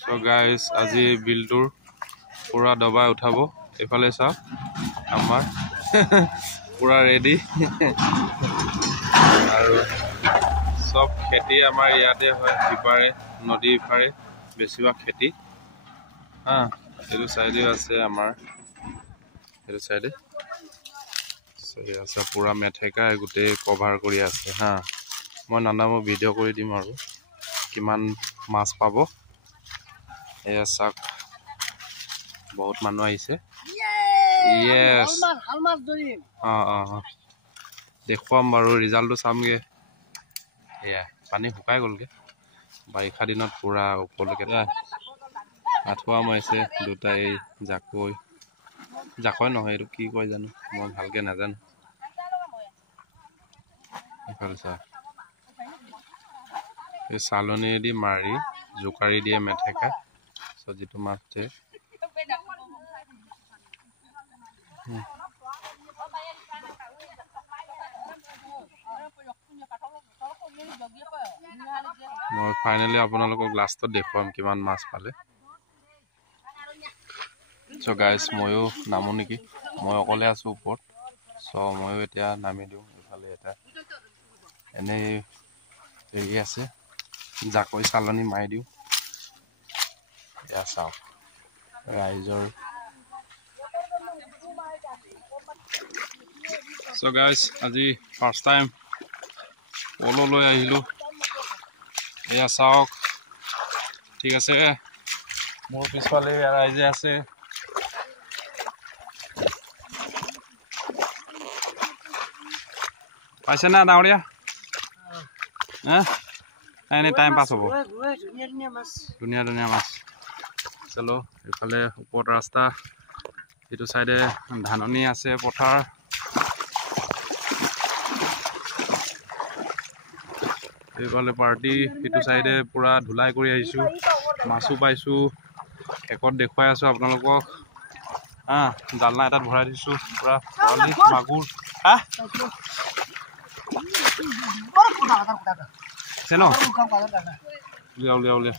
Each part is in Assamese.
So guys, আজি বিলটোৰ পুৰা দবাই উঠাব এফালে চাওক আমাৰ পুৰা ৰেডি আৰু সব খেতি আমাৰ ইয়াতে হয় ইপাৰে নদী ইপাৰে বেছিভাগ খেতি এইটো সাইডে আছে আমাৰ এইটো সাইডে সহি আছে পুৰা মেথেকা গুটে কভাৰ কৰি আছে মই নানামো ভিডিও কৰি দিম আৰু কিমান মাছ পাব এয়া চাক বহুত মানুহ আহিছে ইয়েস হাল মাছ ধৰিম দেখুৱাম বাৰু ৰিজাল্টটো চামগে এয়া পানী শুকাই গলগে বাৰিষা দিনত পুৰা ওপৰলৈকে আঠুৱা মাৰিছে দুটা এই জাকৈ নহয় এইটো কি কয় জানো মই ভালকে নাজানো এইফালে চা এই চালনী দি মাৰি জোকাৰি দিয়ে মেথেকা সজিটো মাছতে মই ফাইনালি আপোনালোকক লাষ্টত দেখুৱাম কিমান মাছ পালে সো গাইস ময়ো নামো নেকি মই অকলে আছো ওপৰত সো ময়ো এতিয়া নামি দিওঁ ইফালে এটা এনে হেৰি আছে জাকৈ চালনী মাৰি দিওঁ এয়া চাওক ৰাইজৰ সো গাইস আজি ফাৰ্স্ট টাইম পলো লৈ আহিলো এয়া চাওক ঠিক আছে মোৰ পিছফালে ৰাইজে আছে পাইছে না ডাঙৰীয়া এনে টাইম পাছ হ'ব ধুনীয়া ধুনীয়া মাছ চলো এইফালে ওপৰত ৰাস্তা এইটো সাইডে ধাননি আছে পথাৰ এইফালে পাৰ্টি এইটো সাইডে পুৰা ধুলাই কৰি আহিছো মাছো পাইছো একত দেখুৱাই আছো আপোনালোকক জালনা এটাত ভৰাই দিছো পুৰা পলি মাগুৰ চেনো উলিয়া উলিয়া উলিয়া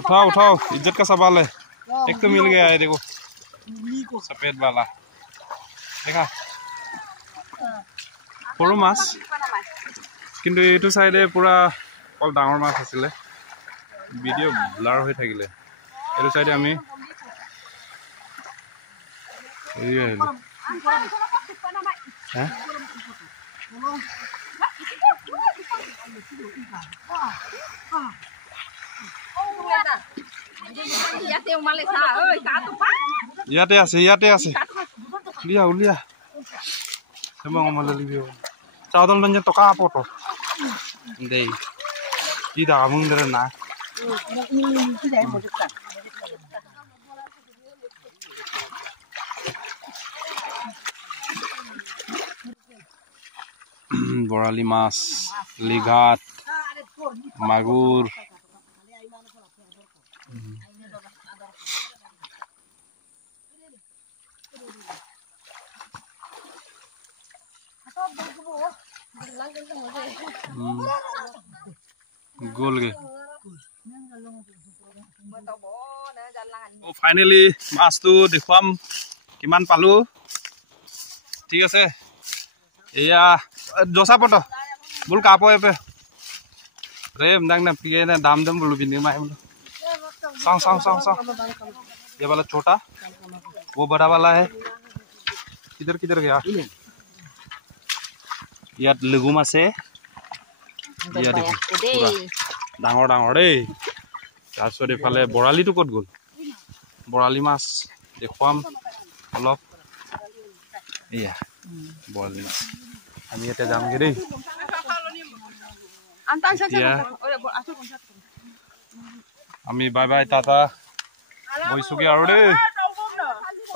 उठाओ उठाओ इज्जत का सवाल है एक तो मिल गया है देखो सफेद वाला देखा সৰু মাছ কিন্তু এইটো সাইডে পুৰা অল ডাঙৰ মাছ আছিল ভিডিও ব্লাৰ হৈ থাকিলে এইটো সাইডে আমি ইয়াতে আছে উলিয়া উলিয়া emang ngomong lebih cawadol nanya toka apa toh deh tidak kamu ngeri na borali mas ligat magur गोल गए फाइनली माছ तो देखुৱাম কিমান পালো ঠিক আছে এয়া জসা পটো বুল কাপো এপে রে মদাং না পিয়ে না দাম দাম বুলু बिनी माय सांग ये वाला छोटा वो बड़ा वाला है किधर किधर गया ইয়াত লগুম আছে ইয়া দেখো ডাঙৰ ডাঙৰ দেই তাৰপিছত এফালে বৰালিটো ক'ত গ'ল বৰালি মাছ দেখুৱাম অলপ ইয়া বৰালি মাছ আমি এতিয়া যামগে দেই আমি বাই বাই টাটা গৈছোগে আৰু দেই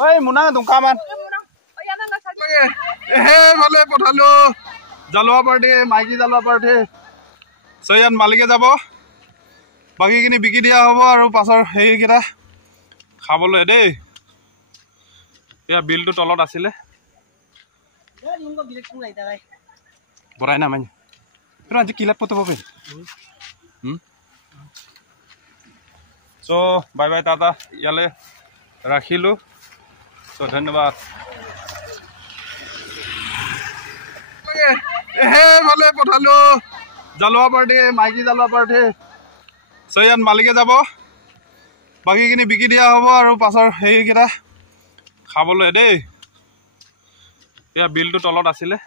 ঐ মুনা দুকামান হে ভালে পঠালো জালুৱা পাৰ্টি মাইকি জালুৱা পাৰ্টি সৈয়ান মালিকে যাব বাকিখিনি বিকি দিয়া হ'ব আৰু পাছৰ হেৰিকেইটা খাবলৈ দেই এয়া বিলটো তলত আছিলে বৰাই না মানে Pero আজি kilat poto pabe. So bye bye tata yale rakhilu. So dhanyabad. Bale pothalo jalwa party maiki jalwa party. So yan malike jabo. Baki kini biki dia hobo aru pasar hei kita khabole dei. Ya bill tu tolot asile.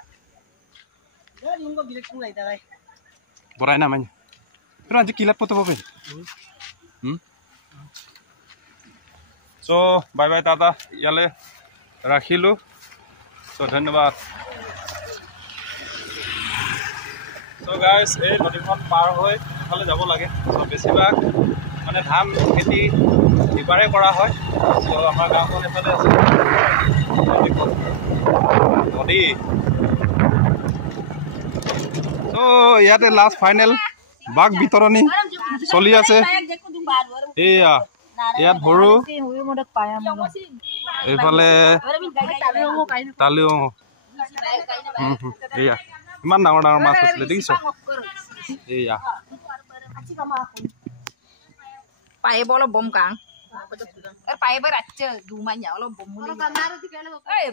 Borai na manya. Pero আজি kilat poto pabe. So bye bye tata yale rakhilu. So dhanyabad. So guys এই নদীখন পাৰ হৈ এফালে যাব লাগে। So বেছিভাগ মানে ধান খেতি ইবাৰে কৰা হয়। So আমাৰ গাঁওখন এফালে আছে নদী। So ইয়াতে লাষ্ট ফাইনেল বাঘ বিতৰণী চলি আছে। এয়া ইয়াত সৰু এইফালে তালিও এয়া ইমান ডাঙৰ ডাঙৰ মাছ আছিলে দেখিছ এয়া পায়ে বলো বম কাং পায়ে বাৰ আচ্ছা দুমাnya lo bom mulai eh